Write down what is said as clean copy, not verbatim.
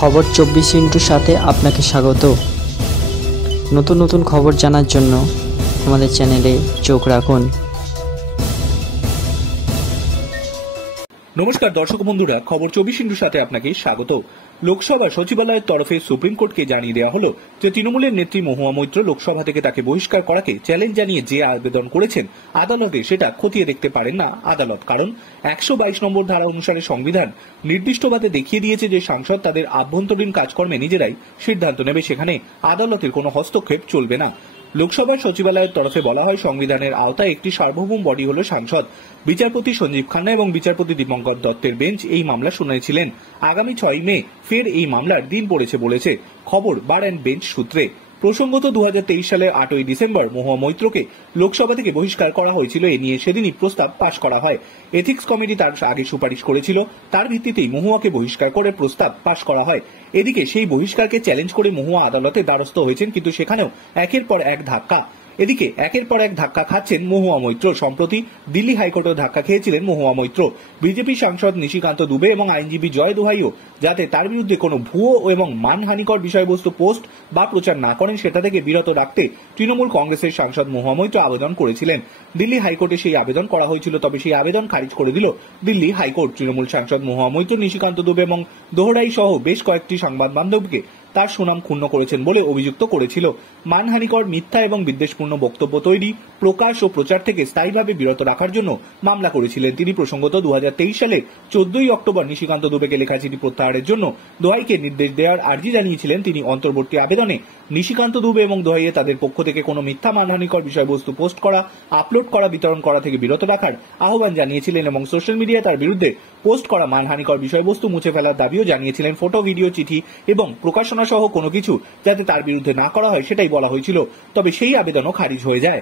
খবর 24 সাথে আপনাকে স্বাগত। নতুন নতুন খবর জানার জন্য আমাদের চ্যানেলে চোখ রাখুন। নমস্কার দর্শক বন্ধুরা, খবর 24 সাথে আপনাকে স্বাগত। লোকসভা সচিবালয়ের তরফে সুপ্রিম কোর্টকে জানিয়ে দেওয়া হলো যে তৃণমূলের নেত্রী মহুয়া মৈত্র লোকসভা থেকে তাকে বহিষ্কার করাকে চ্যালেঞ্জ জানিয়ে যে আবেদন করেছেন আদালতে সেটা খতিয়ে দেখতে পারেন না আদালত। কারণ 122 নম্বর ধারা অনুসারে সংবিধান নির্দিষ্টভাবে দেখিয়ে দিয়েছে যে সাংসদ তাদের আভ্যন্তরীণ কাজকর্মে নিজেরাই সিদ্ধান্ত নেবে, সেখানে আদালতের কোনো হস্তক্ষেপ চলবে না। লোকসভার সচিবালয়ের তরফে বলা হয়, সংবিধানের আওতায় একটি সার্বভৌম বডি হল সংসদ। বিচারপতি সঞ্জীব খান্না এবং বিচারপতি দীপঙ্কর দত্তের বেঞ্চ এই মামলা শুনাইছিলেন। আগামী 6 মে ফের এই মামলার দিন পড়েছে বলেছে খবর বার অ্যান্ড বেঞ্চ সূত্রে। প্রসঙ্গত 2023 সালের 8ই ডিসেম্বর মহুয়া মৈত্রকে লোকসভা থেকে বহিষ্কার করা হয়েছিল। এ নিয়ে সেদিনই প্রস্তাব পাশ করা হয়। এথিক্স কমিটি তার আগে সুপারিশ করেছিল, তার ভিত্তিতেই মহুয়াকে বহিষ্কার করে প্রস্তাব পাশ করা হয়। এদিকে সেই বহিষ্কারকে চ্যালেঞ্জ করে মহুয়া আদালতে দ্বারস্থ হয়েছেন, কিন্তু সেখানেও একের পর এক ধাক্কা। এদিকে একের পর এক ধাক্কা খাচ্ছেন মহুয়া মৈত্র। সম্প্রতি দিল্লি হাইকোর্টেও ধাক্কা খেয়েছিলেন মহুয়া মৈত্র। বিজেপি সাংসদ নিশিকান্ত দুবে এবং আইনজীবী জয় দোহাইও যাতে তার বিরুদ্ধে কোনো ভুয়ো এবং মানহানিকর বিষয়বস্তু পোস্ট বা প্রচার না করেন সেটা থেকে বিরত রাখতে তৃণমূল কংগ্রেসের সাংসদ মহুয়া মৈত্র আবেদন করেছিলেন। দিল্লি হাইকোর্টে সেই আবেদন করা হয়েছিল, তবে সেই আবেদন খারিজ করে দিল দিল্লি হাইকোর্ট। তৃণমূল সাংসদ মহুয়া মৈত্র নিশিকান্ত দুবে এবং দোহরাই সহ বেশ কয়েকটি সংবাদ মাধ্যমকে তার সুনাম ক্ষুণ্ণ করেছেন বলে অভিযুক্ত করেছিল। মানহানিকর, মিথ্যা এবং বিদ্বেষপূর্ণ বক্তব্য তৈরি, প্রকাশ ও প্রচার থেকে স্থায়ীভাবে বিরত রাখার জন্য মামলা করেছিলেন তিনি। প্রসঙ্গত 2023 সালের 14ই অক্টোবর নিশিকান্ত দুবেকে লেখা চিঠি প্রত্যাহারের জন্য দোহাইকে নির্দেশ দেওয়ার আর্জি জানিয়েছিলেন তিনি। অন্তর্বর্তী আবেদনে নিশিকান্ত দুবে এবং দোহাইয়ে তাদের পক্ষ থেকে কোনো মিথ্যা মানহানিকর বিষয়বস্তু পোস্ট করা, আপলোড করা, বিতরণ করা থেকে বিরত রাখার আহ্বান জানিয়েছিলেন এবং সোশ্যাল মিডিয়ায় তার বিরুদ্ধে পোস্ট করা মানহানিকর বিষয়বস্তু মুছে ফেলার দাবিও জানিয়েছিলেন। ফটো, ভিডিও, চিঠি এবং প্রকাশনা সহ কোনো কিছু যাতে তার বিরুদ্ধে না করা হয় সেটাই বলা হয়েছিল, তবে সেই আবেদনও খারিজ হয়ে যায়।